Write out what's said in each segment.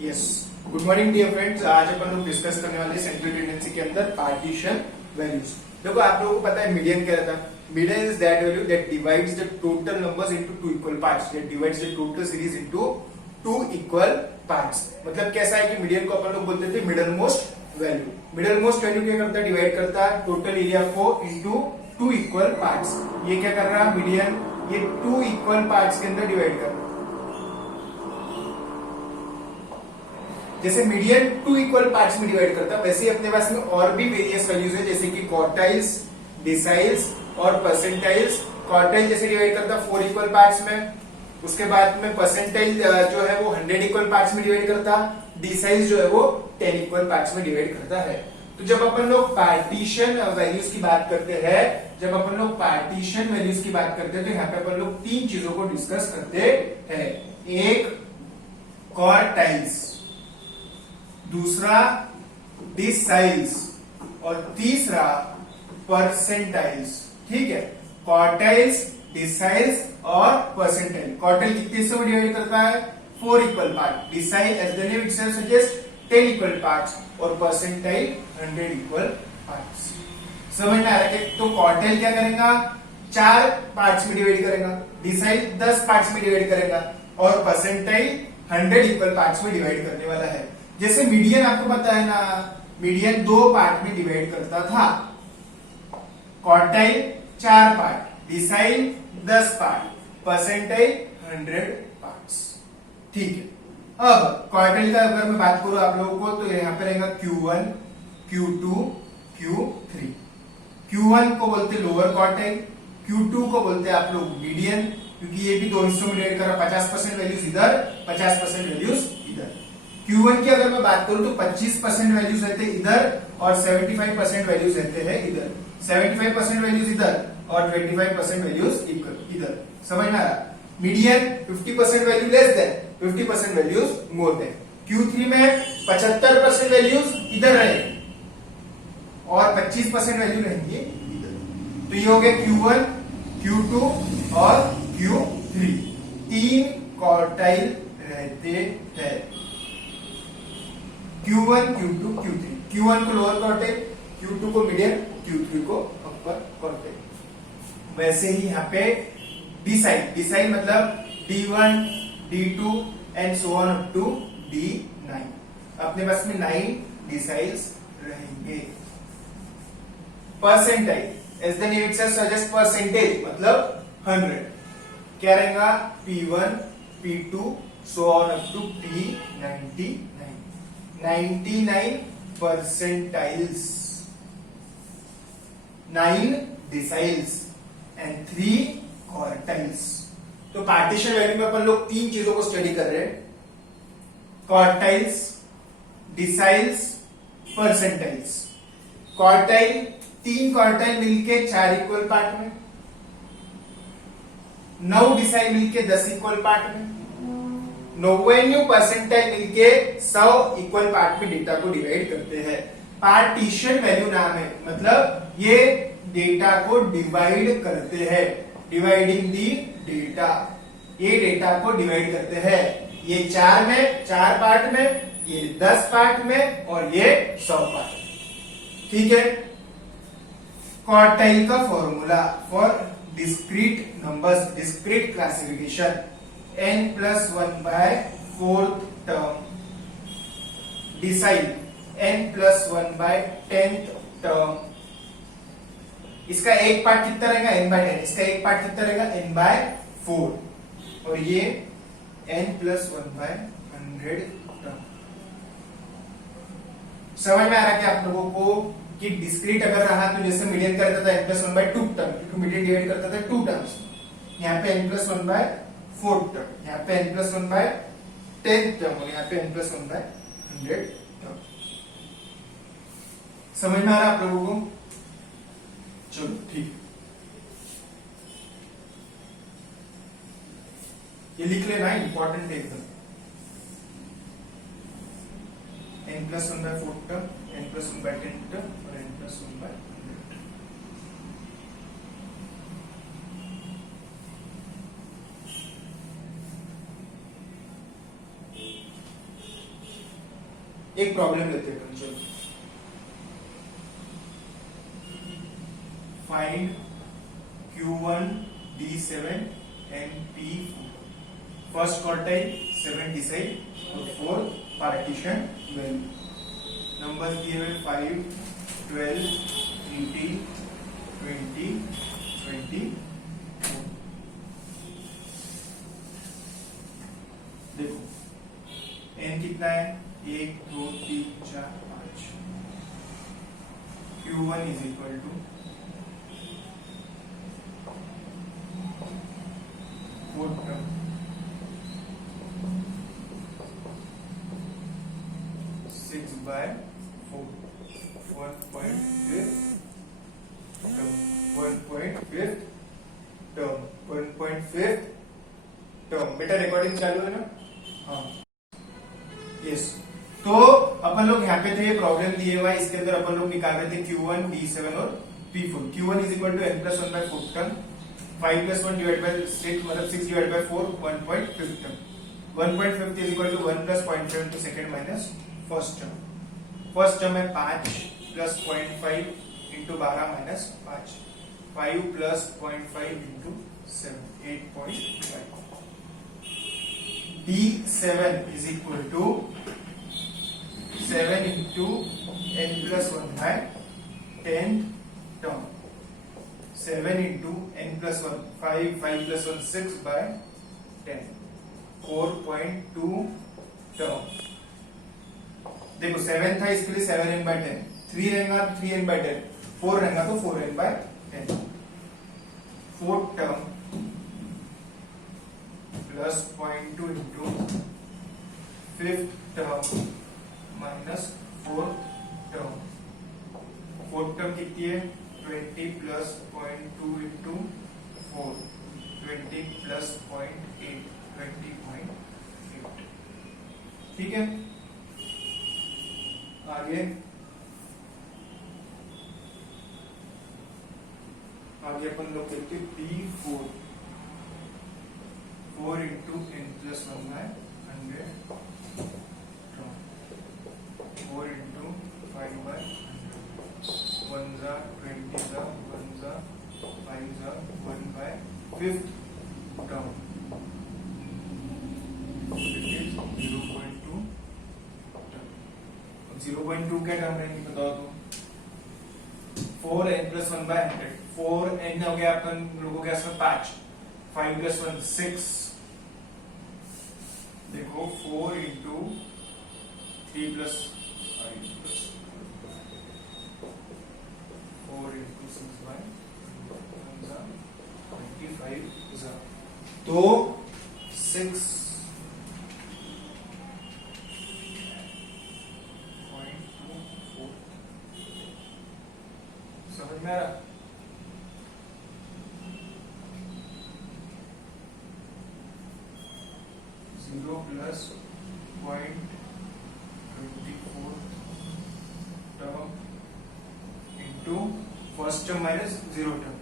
Yes, good morning dear friends. आज अपन लोग डिस्कस करने वाले सेंट्रल टेंडेंसी के अंदर पार्टीशन वैल्यूज। देखो, आप लोगों को पता है मीडियन क्या रहता है। Median is that value that divides the total numbers into two equal parts, that divides the total series into two equal parts. मतलब कैसा है कि मीडियन को अपन लोग बोलते थे middle most value. Middle most value क्या करता है, डिवाइड करता है टोटल एरिया को इनटू टू इक्वल पार्ट्स। ये क्या कर रहा है मीडियन, ये टू इक्वल पार्ट्स के अंदर डिवाइड कर रहा है। जैसे मीडियन टू इक्वल पार्ट्स में डिवाइड करता है, वैसे ही अपने पास में और भी वेरियस वैल्यूज है, जैसे कि क्वार्टाइल्स, डिसाइल्स और परसेंटाइल्स। क्वार्टाइल जैसे डिवाइड करता है 4 इक्वल पार्ट्स में। उसके बाद में परसेंटाइल जो है वो 100 इक्वल पार्ट्स में डिवाइड करता है। डिसाइल्स जो है वो 10 इक्वल पार्ट्स में डिवाइड करता है। तो जब अपन लोग पार्टीशन वैल्यूज की बात करते हैं, जब अपन लोग पार्टीशन वैल्यूज की बात करते हैं, तो यहाँ पे अपन लोग तीन चीजों को डिस्कस करते हैं। एक क्वार्टाइल्स, दूसरा डिसाइल्स और तीसरा परसेंटाइल्स। ठीक है, क्वार्टाइल्स, डिसाइल्स और परसेंटाइल। क्वार्टाइल कितने से डिवाइड करता है, 4 equal part. Decile as the name itself suggest 10 equal parts और परसेंटाइल 100 इक्वल पार्ट्स। समझ में आ रहा है? तो क्वार्टाइल क्या करेगा, 4 पार्ट्स में डिवाइड करेगा, डिसाइल 10 पार्ट्स में डिवाइड करेगा और परसेंटाइल 100 इक्वल पार्ट्स में डिवाइड करने वाला है। जैसे मीडियन आपको पता है ना, मीडियन 2 पार्ट में डिवाइड करता था। Quartile 4 part, decile 10 part, percentile 100 parts. ठीक है, अब क्वार्टाइल का अगर मैं बात करूं आप लोगों को, तो यहां पे रहेगा Q1, Q2, Q3। Q1 को बोलते लोअर क्वार्टाइल, Q2 को बोलते आप लोग मीडियन, क्योंकि ये भी दो हिस्सों में डिवाइड कर रहा, 50% वैल्यूज इधर, 50% वैल्यूज इधर। Q1 की अगर मैं बात करूं तो 25% वैल्यूज रहते हैं इधर और 75% वैल्यूज रहते हैं इधर। 75% वैल्यूज इधर और 25% वैल्यूज इधर। समझ में आ रहा? Median 50% value less than, 50% values more than. Q3 में 75% वैल्यूज इधर रहेंगे और 25% वैल्यू रहेंगी इधर। तो ये हो गया Q1, Q2 और Q3। 3 क्वार्टाइल रहते हैं, Q1, Q2, Q3। Q1 को लोअर क्वार्टाइल, Q2 को मीडियम, Q3 को अपर क्वार्टाइल। वैसे ही यहाँ पे डिसाइल, डिसाइल मतलब D1, D2 and so on up to D9। अपने पास में 9 डिसाइल्स रहेंगे। Percentile as the name itself suggest percentage मतलब 100। क्या रहेगा, P1, P2 so on up to P99। 99 percentiles, 9 deciles and 3 quartiles। तो पार्टीशन वैल्यू में अपन लोग तीन चीजों को स्टडी कर रहे हैं, quartiles, deciles, percentiles. Quartile, 3 quartile मिलके 4 इक्वल पार्ट में, 9 डिसाइल मिलके 10 इक्वल पार्ट में, 99 परसेंटाइल मिलके 100 इक्वल पार्ट में डेटा को डिवाइड करते हैं। पार्टीशन वैल्यू नाम है, मतलब ये डेटा को डिवाइड करते हैं, डिवाइडिंग दी डेटा। ये डेटा को डिवाइड करते हैं, ये 4 में, 4 पार्ट में, ये 10 पार्ट में और ये 100 पार्ट। ठीक है, क्वार्टाइल का formula for discrete numbers, discrete classification, n+1/4 term, decile n+1/10th term. इसका एक पार्ट कितना रहेगा, n/10। इसका एक पार्ट कितना रहेगा, n/4 और ये n+1/100 टर्म। समझ में आ रहा है कि आप लोगों को कि डिस्क्रीट अगर रहा तो जैसे मीडियन करता था n+1/2 टर्म, क्योंकि मीडियन डिवाइड करता था 2 टर्म्स। यहाँ पे n+1/4 टर्म, यहाँ पे n+1/10 टर्म और यहाँ पे n+1/100 टर्म। समझ में आ रहा है आप लोगों को? चलो ठीक, ये लिख लेना, इंपॉर्टेंट एकदम। n+1/4 टर्म, n+1/10 टर्म और n+1/100। एक प्रॉब्लम लेते हैं चलो, find Q1 D7 and P4, first quartile 7 decide और 4 पार्टीशन वैल्यू, नंबर दिए हुए 5 12 18 20 20। देखो n कितना है, 1 2 3 4 5। Q1 is equal to 4 term, 6/4, 1.5 term, 1.5 term, 1.5 term. बेटा रिकॉर्डिंग चालू है ना? हाँ, यस। तो अपन लोग यहाँ पे थे, प्रॉब्लम दिए हुआ है, इसके अंदर अपन लोग निकाल रहे थे Q1 D7 और P4। Q1 is equal to n+1/4 term, 5+1 divide by 6 मतलब 6 divide by 4, 1.5 term. 1.5 is equal to 1 + 0.5 into second minus first term. First term है 5 + 0.5 into 12 minus 5, 5 + 0.5 into 7, 8.5। D7 is equal to 7 into n+1/10 term, 7 into n+1, 5 + 1 6/10, 4.2 term। देखो 7 था, इसके लिए 7n/10, 3 रहेगा 3n/10, 4 रहेगा तो 4n/10, 4 term plus 0.2 into 5th term minus 4th term. 4th term कितनी है, 20 + 0.2 इंटू 4, 20 + 0.8, 20.8। ठीक है, आगे अपन लोग देखते हैं P4, 4 into n+1/100, 4 into 5/100, 1 * 20 * 1 * 5 * 1/5 term, it is 0.2 term। 0.2 क्या टर्म रहेंगे बताओ तो? 4n+1/100, 4n हो गया अपन लोगों के पास 5, 5 + 1 6। देखो 4 into 3 + 5 + 4 into 6/1 25 तो 6.24 समझ में आ रहा? +0.24 term into first term minus 0 term,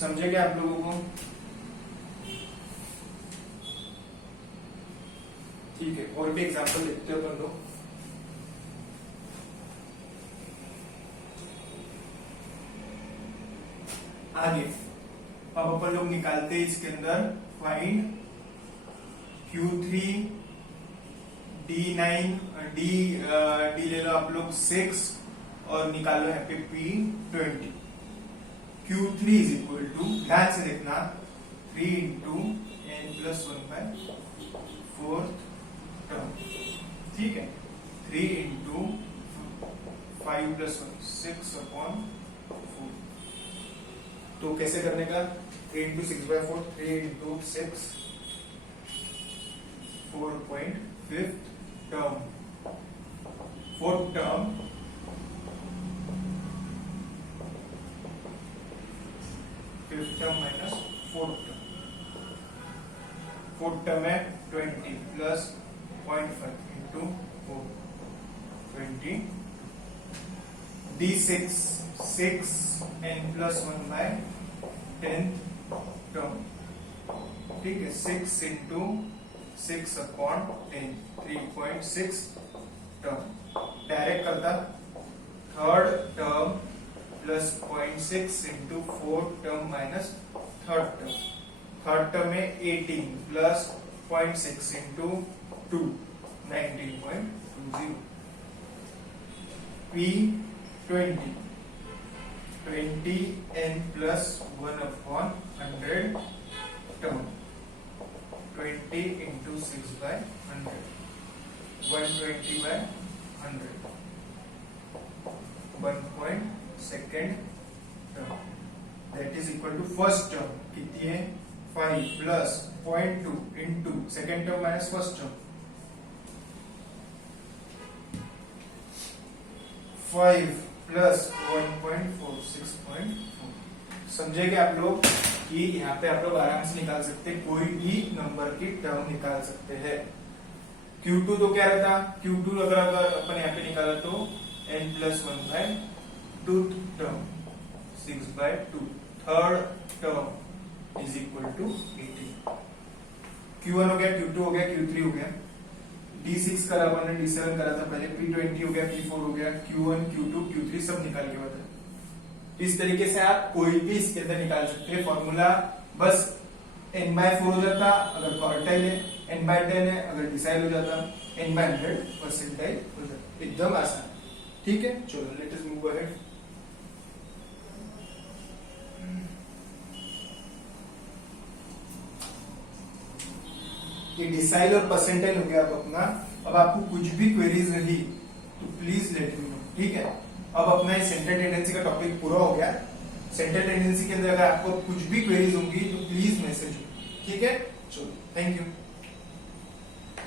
समझे क्या आप लोगों को? ठीक है, और भी एग्जांपल देखते हैं अपन लोग। आगे अब अपन लोग निकालते हैं इसके अंदर, फाइंड Q3 D9 D ले लो आप लोग 6 और निकालो यहाँ पे P20। Q3 is equal to, ध्यान से देखना, 3 into n+1/4 टर्म, ठीक है, 3 into 5 + 1 6/4। तो कैसे करने का, 3 into 6/4, 3 into 6, 4.5 term, 4th term 5th term minus 4th term. 4th term है 20 + 0.5 into 20 D6 6 n plus 1 by 10 term, ठीक है, 6 इंटू 6 अपॉन 10 3.6 टर्म। डायरेक्ट करता third term plus 0.6 into 4 term minus third term. Third term में 18 plus 0.6 into 2 19.20 P20 20 n plus 1 upon 100 term 20 into 6 by 100 120 by 100 1 second term that is equal to first term कितनी है 5 plus 0.2 into second term minus first term 5 plus 1.4 6.4। समझेंगे आप लोग कि यहाँ पे आप लोग आराम से निकाल सकते हैं, कोई भी नंबर की टर्म निकाल सकते हैं। Q2 तो क्या रहता, Q2 अगर अपन यहाँ पे निकाला तो n plus 1 by 2 term 6 by 2 third term is equal to 18। Q1 हो गया, Q2 हो गया, Q3 हो गया, D6 करा अपन ने, D7 करा था पहले, P20 हो गया, P4 हो गया, Q1 Q2 Q3 सब निकाल के बता। इस तरीके से आप कोई भी इसके अंदर निकाल सकते हैं। फॉर्मूला बस n/4 हो जाता अगर क्वार्टाइल है, n/10 है अगर डिसाइल हो जाता, n/100 परसेंटाइल हो जाता। एकदम आसान, ठीक है। चलो लेट अस मूव अहेड। ये डिसाइल और परसेंटाइल हो गया अब अपना। अब आपको कुछ भी क्वेरीज रही तो प्लीज लेट मी नो, ठीक है। अब अपना ये सेंट्रल टेंडेंसी का टॉपिक पूरा हो गया। सेंट्रल टेंडेंसी के अंदर अगर आपको कुछ भी क्वेरीज होंगी तो प्लीज मैसेज, ठीक है। चलो थैंक यू।